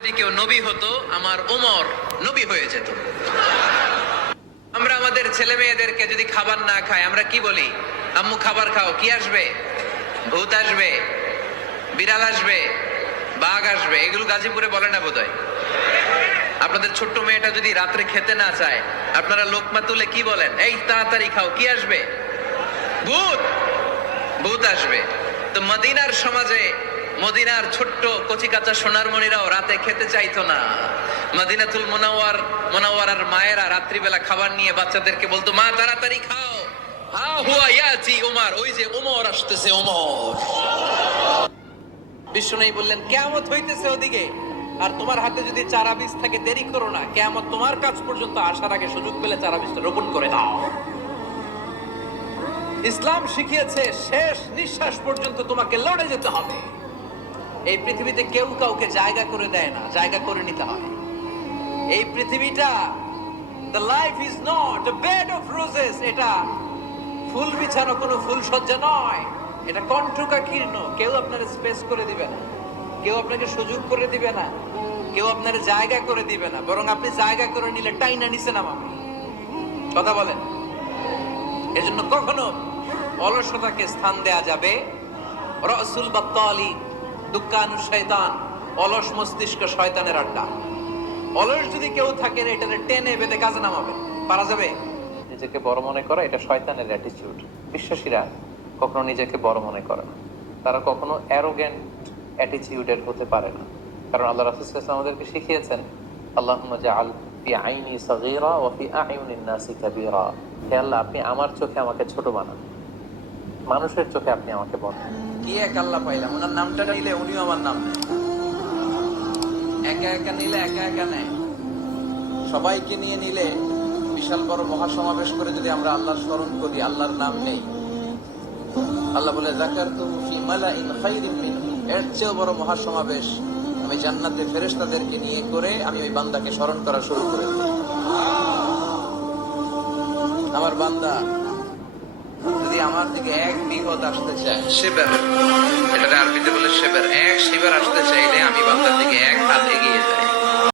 যদি কেউ নবী হতো আমার ওমর নবী হয়ে যেত। আমরা আমাদের ছেলে মেয়েদেরকে যদি খাবার না খায় আমরা কি বলি? আম্মু খাবার খাও। কি আসবে? ভূত আসবে, বিড়াল আসবে, বাঘ আসবে। এগুলো গাজীপুরে বলে না বোধহয়। আপনাদের ছোট্ট মেয়েটা যদি রাত্রে খেতে না চায় আপনারা লোকমা তুলে কি বলেন? এই তাড়াতাড়ি খাও। কি আসবে? ভূত। ভূত আসবে। তো মদিনার সমাজে মদিনার ছোট্ট কচিকাঁচা সোনারমণিরাও রাতে খেতে চাইতো না। মদিনাতুল মুনাওয়ারার মায়েরা রাত্রিবেলা খাবার নিয়ে বাচ্চাদেরকে বলতো, মা তাড়াতাড়ি খাও, হা হুয়া ইয়াতি ওমর, ওই যে ওমর আসতেছে ওমর। বিশ্বনবী বললেন, কিয়ামত হইতেছে ওদিকে, আর তোমার হাতে যদি চারা বীজ থাকে দেরি করো না, কিয়ামত তোমার কাছ পর্যন্ত আসার আগে সুযোগ পেলে চারা বীজটা রোপণ করে দাও। ইসলাম শিখিয়েছে শেষ নিঃশ্বাস পর্যন্ত তোমাকে লড়ে যেতে হবে। এই পৃথিবীতে কেউ কাউকে জায়গা করে দেয় না, জায়গা করে নিতে হয়। এই পৃথিবীটা, the life is not a bed of roses, এটা ফুল বিছানো কোনো ফুল সজ্জা নয়, এটা কণ্টকাকীর্ণ। কেউ আপনার স্পেস করে দিবে না, কেউ আপনাকে সুযোগ করে দিবে না, কেউ আপনার জায়গা করে দিবে না, বরং আপনি জায়গা করে নিলে টাইনা নিচে নামাবে। কথা বলেন। এজন্য কখনো অলসতাকে স্থান দেয়া যাবে। রাসূল বাত্তালি দুক্কানু শয়তান, অলস মস্তিষ্ক শয়তানের আড্ডা। অলস যদি কেউ থাকেন এটারে টেনে বেঁধে কাজে নামাবে, পারা যাবে? নিজেকে বড় মনে করা এটা শয়তানের অ্যাটিটিউড। বিশ্বাসীরা কখনো নিজেকে বড় মনে করে না, তারা কখনো অ্যারোগেন্ট অ্যাটিটিউডের হতে পারে না। কারণ আল্লাহ রাসূল সাল্লাল্লাহু আলাইহি ওয়াসাল্লাম আমাদেরকে শিখিয়েছেন, আল্লাহুম্মা জাআল ফি আইনি সাগীরা ওয়া ফি আ'ইউনিন নাসি কাবীরা। হে আল্লাহ, আপনি আমার চোখে আমাকে ছোট বানান, মানুষের চোখে আপনি আমাকে বড়। কি এক আল্লাহ পাইলাম, ওনার নামটা নিলে উনিও আমার নাম নেয়। একা একা নিলে একা একা নেয়, সবাইকে নিয়ে নিলে, বিশাল বড় মহাসমাবেশ করে যদি আমরা আল্লাহর স্মরণ করি, আল্লাহর নাম নেই, আল্লাহ বলে যাকারতুহু ফি মালাইন খায়রিন মিনহু, এর চেয়েও বড় মহাসমাবেশ আমি জান্নাতে ফেরেশতাদেরকে নিয়ে করে আমি ওই বান্দাকে স্মরণ করা শুরু করে দিই। আমার বান্দা যদি আমার দিকে এক বিঘত আসতে চায়, শিবের, এটা আরবিতে বলে শিবের, এক শিবের আসতে চাইলে আমি বান্দার দিকে এক হাত এগিয়ে যাই।